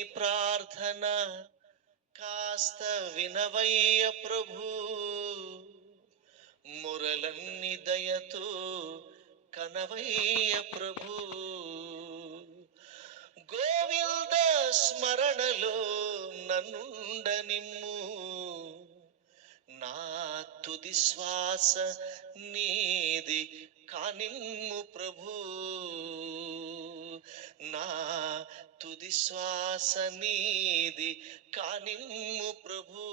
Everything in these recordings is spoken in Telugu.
ప్రార్థన కాస్త వినవయ్య ప్రభు, మురలన్ని దయతో కనవయ్య ప్రభు. గోవింద స్మరణలో నన్నుండనిమ్ము, నా తుది శ్వాస నీది కానిమ్ము ప్రభు, నా తుది శ్వాస నీది కానిమ్ము ప్రభు.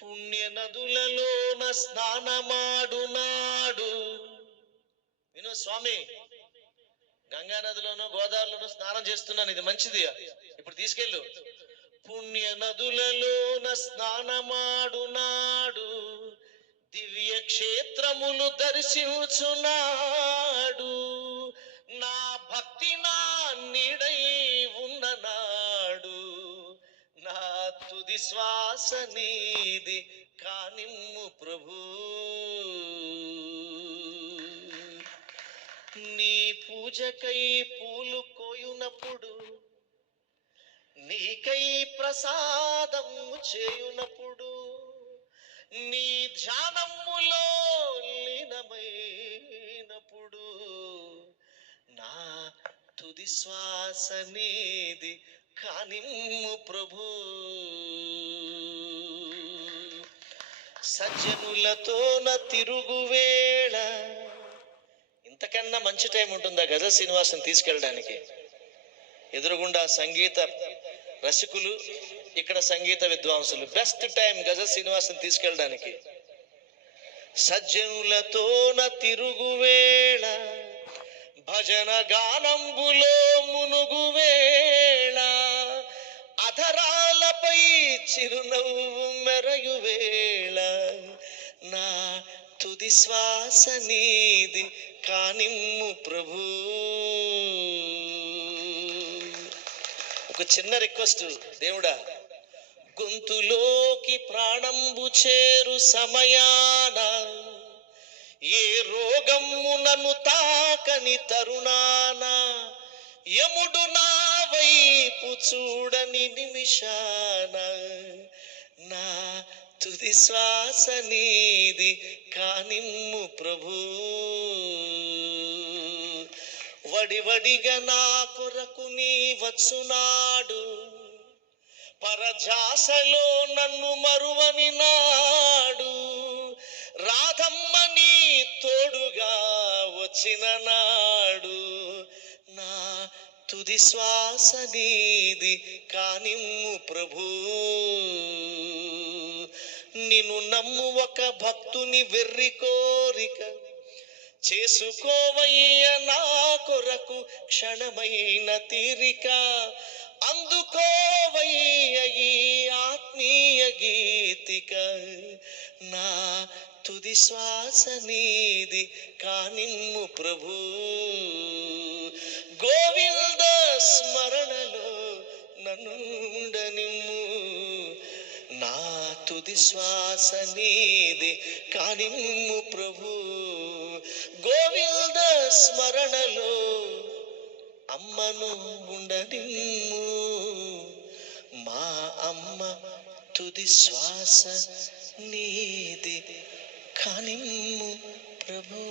పుణ్య నదులలోన స్నానమాడునాడు, విను స్వామి, గంగా నదిలోనూ గోదావరిలోనూ స్నానం చేస్తున్నాను, ఇది మంచిది, ఇప్పుడు తీసుకెళ్ళు. పుణ్య నదులలోన స్నానమాడునాడు, దివ్య క్షేత్రములు దర్శించునాడు, నా భక్తి నా నీడై ఉన్ననాడు, నా తుది శ్వాస నీది కానిమ్ము ప్రభు. నీ పూజకై పూలు కోయునప్పుడు, నీకై ప్రసాదము చేయునప్పుడు, నీ ధ్యానములో లీనమైనప్పుడు, నా తుది శ్వాస నీది కానిమ్ము ప్రభు. సజ్జనులతోన తిరుగువేళ, ఇంతకన్నా మంచి టైం ఉంటుందా గజ శ్రీనివాసుని తీసుకెళ్ళడానికి? ఎదురుగుండా సంగీత రసికులు, ఇక్కడ సంగీత విద్వాంసులు, బెస్ట్ టైం గజ శ్రీనివాసుని తీసుకెళ్ళడానికి. సజ్జనులతోన తిరుగువేళ, భజన గానంబులో మునుగువేళ, అధరాలపై చిరునవ్వు మెరయువేళ, నా తుది శ్వాస నీది కానిమ్ము ప్రభు. ఒక చిన్న రిక్వెస్ట్, దేవుడా, గొంతులోకి ప్రాణంబు చేరు సమయాన, ఏ రోగము నన్ను తాకని తరుణాన, యముడు నా వైపు చూడని నిమిషాన, నా తుది శ్వాస నీది కానిమ్ము ప్రభు. వడివడిగా నా కొరకు నీ వచ్చునాడు, పరజాసలో నన్ను మరువని నాడు, రాధమ్మ నీ తోడుగా వచ్చిన నాడు, నా తుది శ్వాస నీది కానిమ్ము ప్రభు. నిన్ను నమ్ము ఒక భక్తుని వెర్రి కోరిక, చేసుకోవయ్య నా కొరకు క్షణమైన తీరిక, అందుకోవయ్య ఈ ఆత్మీయ గీతిక, నా తుది శ్వాస నీది కానిమ్ము ప్రభు. గోవింద స్మరణలో నన్నుండనిమ్ము, నా తుది శ్వాస నీది కానిమ్ము ప్రభు. గోవింద స్మరణలో అమ్మను ఉండనిమ్ము, మా అమ్మ తుది శ్వాస నీది కానిమ్ము ప్రభు.